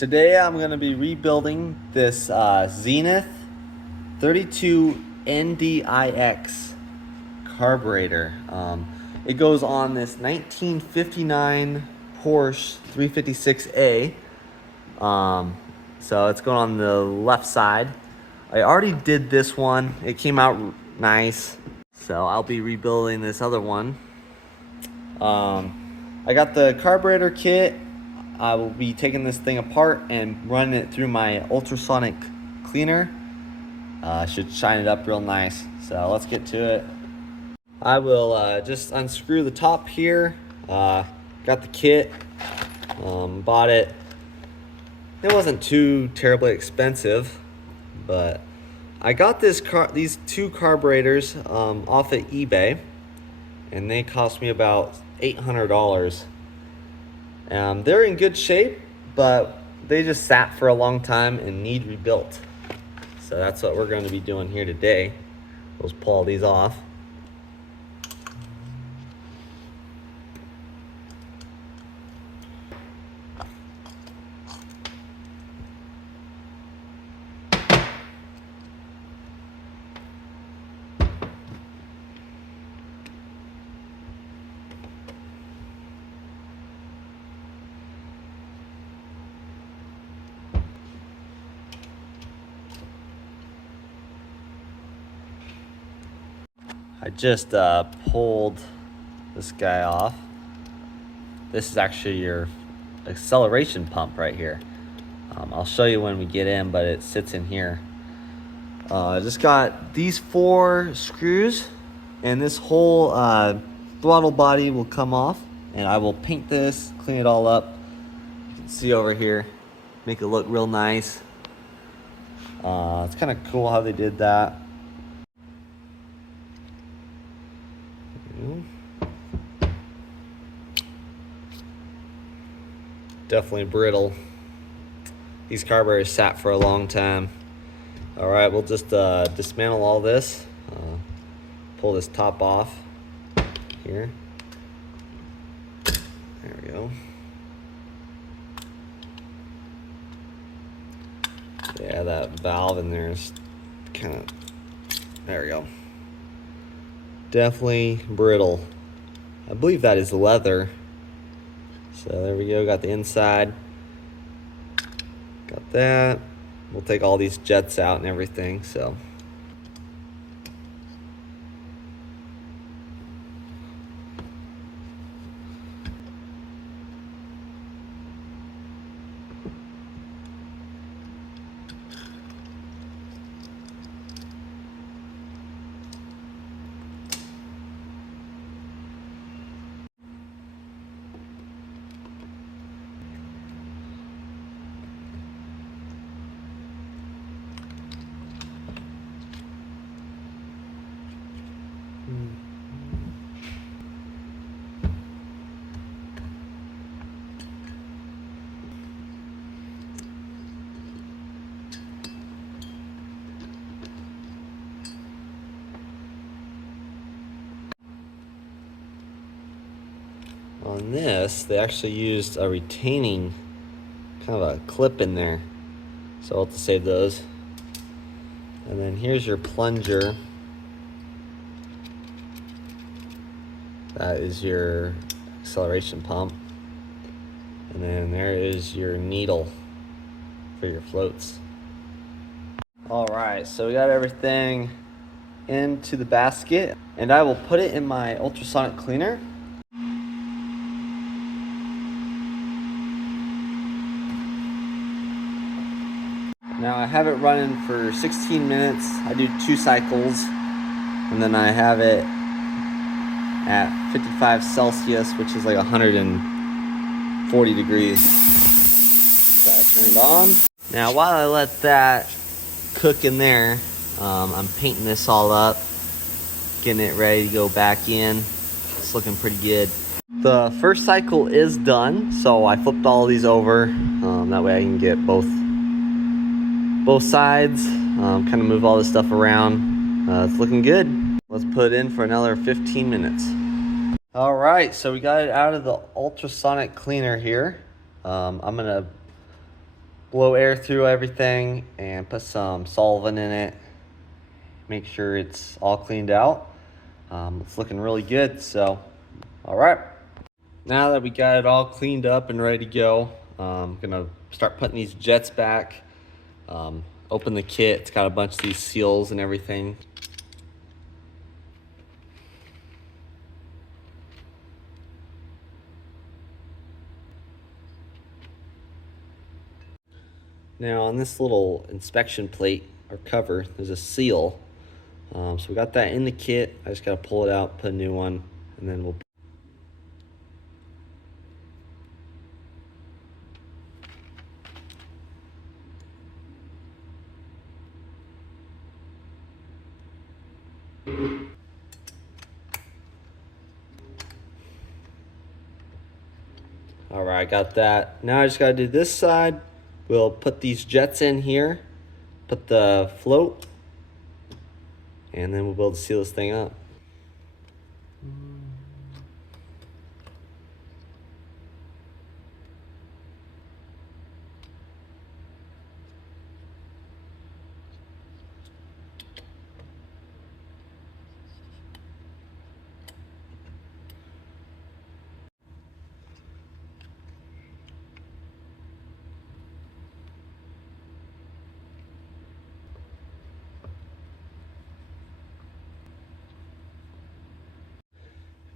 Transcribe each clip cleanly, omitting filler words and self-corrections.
Today I'm going to be rebuilding this Zenith 32 NDIX carburetor. It goes on this 1959 Porsche 356A. So it's going on the left side. I already did this one. It came out nice. So I'll be rebuilding this other one. I got the carburetor kit. I will be taking this thing apart and running it through my ultrasonic cleaner. Should shine it up real nice. So let's get to it. I will just unscrew the top here. Got the kit. Bought it. It wasn't too terribly expensive, but I got these two carburetors off of eBay, and they cost me about $800. They're in good shape, but they just sat for a long time and need rebuilt. So that's what we're going to be doing here today. Let's pull all these off. I just pulled this guy off. This is actually your acceleration pump right here. I'll show you when we get in, but it sits in here. I just got these 4 screws, and this whole throttle body will come off, and I will paint this, clean it all up. You can see over here, make it look real nice. It's kind of cool how they did that. Definitely brittle. These carburetors sat for a long time. All right, we'll just dismantle all this. Pull this top off here. There we go. Yeah, that valve in there is kind of, there we go. Definitely brittle. I believe that is leather. So there we go, got the inside. Got that. We'll take all these jets out and everything, so. On this, they actually used a retaining kind of a clip in there. So I'll have to save those. And then here's your plunger. That is your acceleration pump. And then there is your needle for your floats. All right, so we got everything into the basket, and I will put it in my ultrasonic cleaner. Now I have it running for 16 minutes. I do 2 cycles, and then I have it at 55 Celsius, which is like 140 degrees. That turned on. Now while I let that cook in there, I'm painting this all up, getting it ready to go back in. It's looking pretty good. The first cycle is done, so I flipped all these over. That way I can get both sides, kind of move all this stuff around. It's looking good. Let's put it in for another 15 minutes. All right, so we got it out of the ultrasonic cleaner here. I'm gonna blow air through everything and put some solvent in it. Make sure it's all cleaned out. It's looking really good, so all right. Now that we got it all cleaned up and ready to go, I'm gonna start putting these jets back. Open the kit, it's got a bunch of these seals and everything. Now on this little inspection plate or cover, there's a seal. So we got that in the kit. I just gotta pull it out, put a new one, and then we'll. All right, got that. Now I just gotta do this side. We'll put these jets in here, put the float, and then we'll be able to seal this thing up.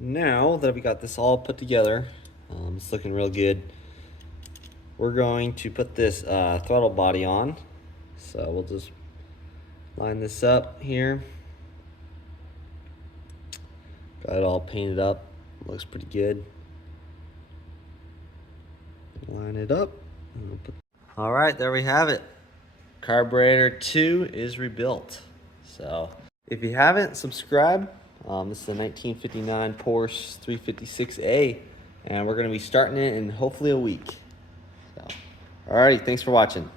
Now that we got this all put together, it's looking real good. We're going to put this throttle body on. So we'll just line this up here. Got it all painted up. Looks pretty good. Line it up. All right, there we have it. Carburetor 2 is rebuilt. So if you haven't, subscribe. This is a 1959 Porsche 356A, and we're going to be starting it in hopefully a week. So, all right, thanks for watching.